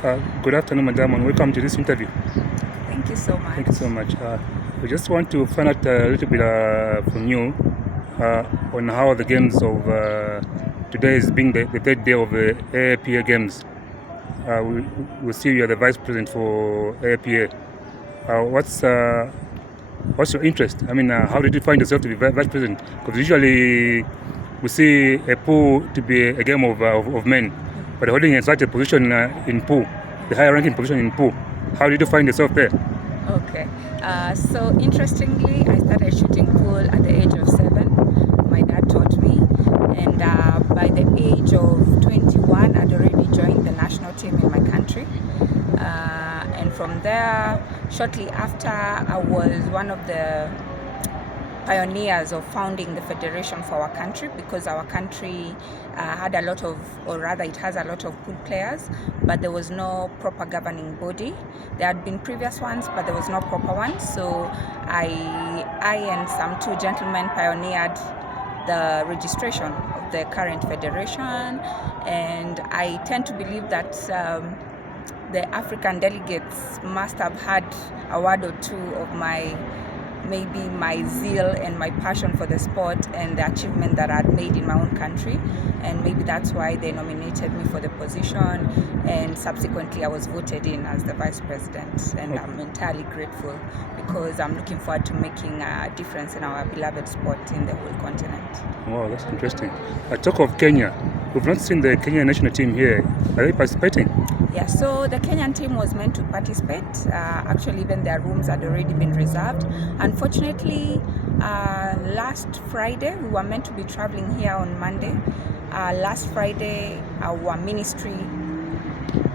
Good afternoon, madam, and welcome to this interview. Thank you so much. Thank you so much. We just want to find out a little bit from you on how the games of today is being the third day of the AAPA games. We see you are the vice president for AAPA. What's your interest? I mean, how did you find yourself to be vice president? Because usually we see a pool to be a game of men, but holding such a position in pool, the higher ranking position in pool. How did you find yourself there? Okay. So interestingly, I started shooting pool at the age of 7. My dad taught me, and by the age of 21, I'd already joined the national team in my country. And from there, shortly after, I was one of the pioneers of founding the federation for our country, because our country had a lot of, or rather it has a lot of pool players, but there was no proper governing body. There had been previous ones, but there was no proper one. So I and some 2 gentlemen pioneered the registration of the current federation, and I tend to believe that the African delegates must have had a word or two of maybe my zeal and my passion for the sport and the achievement that I'd made in my own country, and maybe that's why they nominated me for the position, and subsequently I was voted in as the vice president, and I'm entirely grateful, because I'm looking forward to making a difference in our beloved sport in the whole continent. Wow, that's interesting. Talk of Kenya. We've not seen the Kenya national team here. Are they participating? Yeah, so the Kenyan team was meant to participate. Actually, even their rooms had already been reserved. Unfortunately, last Friday, we were meant to be traveling here on Monday. Last Friday, our ministry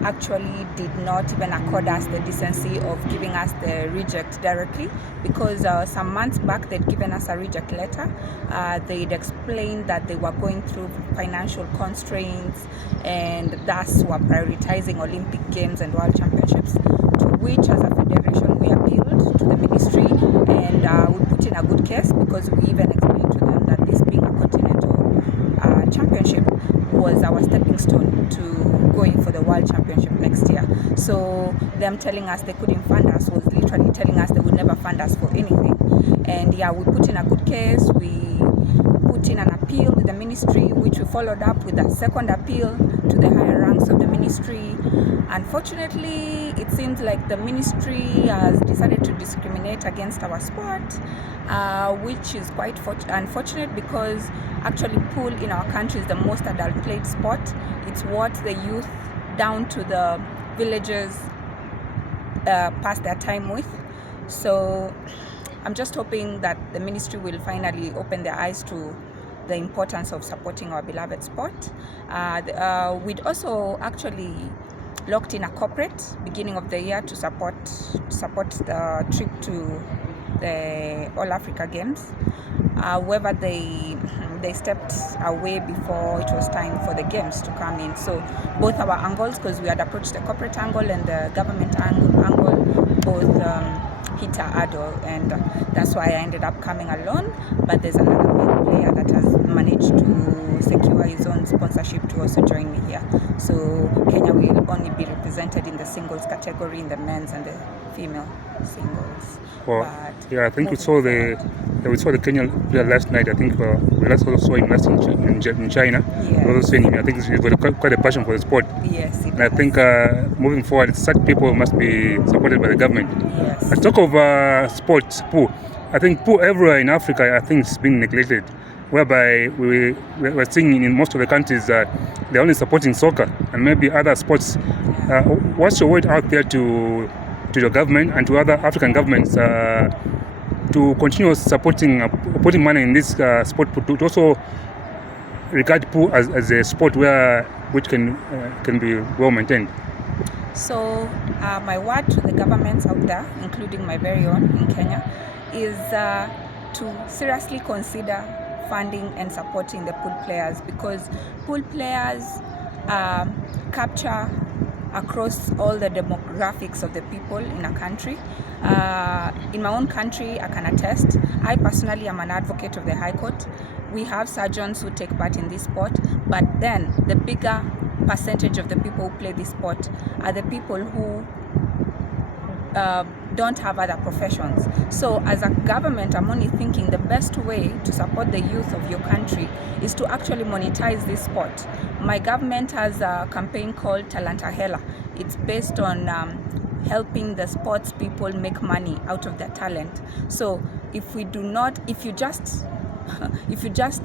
actually did not even accord us the decency of giving us the reject directly, because some months back they'd given us a reject letter. They'd explained that they were going through financial constraints and thus were prioritizing Olympic Games and World Championships, to which as a federation we appealed to the ministry, and we put in a good case, because we even explained to them that this being a continental championship was our stepping stone to going for the World Championship next year. So them telling us they couldn't fund us was literally telling us they would never fund us for anything. And yeah, we put in a good case. We put in an appeal with the ministry, which we followed up with a second appeal to the higher ranks of the ministry. Unfortunately, it seems like the ministry has decided to discriminate against our sport, which is quite unfortunate, because actually pool in our country is the most adult played sport. It's what the youth down to the villages pass their time with. So I'm just hoping that the ministry will finally open their eyes to the importance of supporting our beloved sport. We'd also actually locked in a corporate beginning of the year to support the trip to the All Africa Games. However, they stepped away before it was time for the games to come in. So both our angles, because we had approached the corporate angle and the government angle, both hit a hurdle, and that's why I ended up coming alone. But there's another male player that has managed to secure his own sponsorship to also join me here. So Kenya will only be represented in the singles category, in the men's and the female singles. Well, yeah, I think we saw the Kenyan player last night. I think we last also saw him last in China. Yes. We also seen him. I think he's got quite a passion for the sport. Yes, and I think moving forward, such people must be supported by the government. Yes. I talk of sports, pool. I think pool everywhere in Africa, I think it's being neglected, whereby we're seeing in most of the countries they're only supporting soccer and maybe other sports. What's your word out there to your government and to other African governments to continue supporting, putting money in this sport, to also regard pool as a sport which can be well maintained? So my word to the governments out there, including my very own in Kenya, is to seriously consider funding and supporting the pool players, because pool players capture across all the demographics of the people in a country. In my own country, I can attest, I personally am an advocate of the High Court. We have surgeons who take part in this sport, but then the bigger percentage of the people who play this sport are the people who don't have other professions. So as a government, I'm only thinking the best way to support the youth of your country is to actually monetize this sport. My government has a campaign called Talanta Hela. It's based on helping the sports people make money out of their talent. So if you just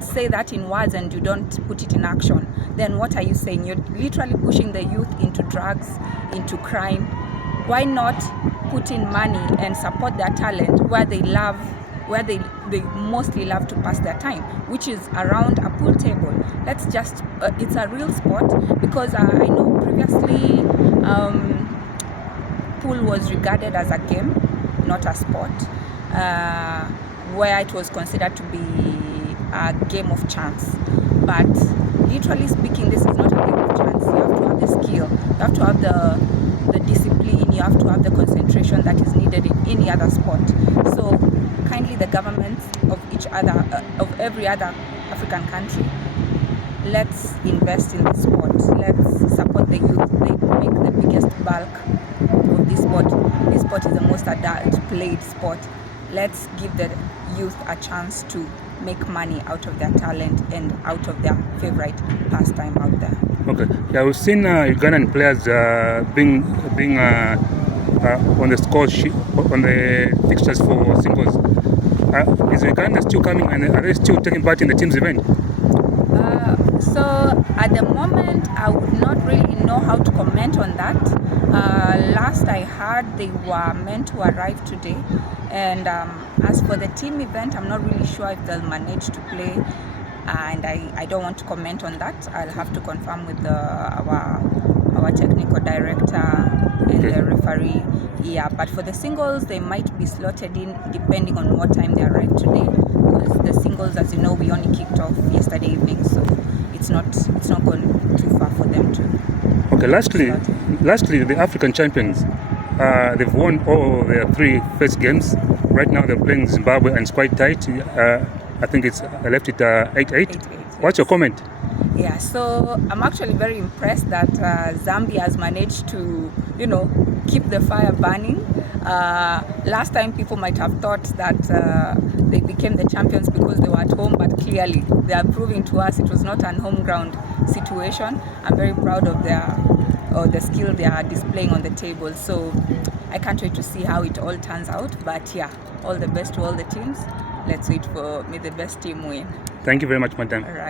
say that in words and you don't put it in action, then what are you saying? You're literally pushing the youth into drugs, into crime. Why not put in money and support their talent where they mostly love to pass their time, which is around a pool table. Let's just, it's a real sport, because I know previously pool was regarded as a game, not a sport, where it was considered to be a game of chance. But literally speaking, this is not a game of chance. You have to have the skill, you have to have the discipline, you have to have the concentration that is needed in any other sport. So kindly, the governments of every other African country, let's invest in this sport. Let's support the youth. They make the biggest bulk of this sport. This sport is the most adult played sport. Let's give the youth a chance to make money out of their talent and out of their favorite pastime out there. Okay. Yeah, we've seen Ugandan players being on the score sheet, on the fixtures for singles. Is Uganda still coming, and are they still taking part in the team's event? So at the moment, I would not really know how to comment on that. Last I heard, they were meant to arrive today, and as for the team event, I'm not really sure if they'll manage to play, and I don't want to comment on that. I'll have to confirm with our technical director and the referee. Yeah, but for the singles, they might be slotted in depending on what time they arrive today, because the singles, as you know, we only kicked off yesterday evening, so it's not gone too far for them to. Okay, lastly, the African champions, they've won all their 3 first games. Right now they're playing Zimbabwe, and it's quite tight. I think it's left it 8-8. What's your comment? Yeah, so I'm actually very impressed that Zambia has managed to, keep the fire burning. Last time people might have thought that they became the champions because they were at home, but clearly they are proving to us it was not an home ground situation. I'm very proud of the skill they are displaying on the table. So I can't wait to see how it all turns out. But yeah, all the best to all the teams. Let's wait for may the best team win. Thank you very much, madam. All right.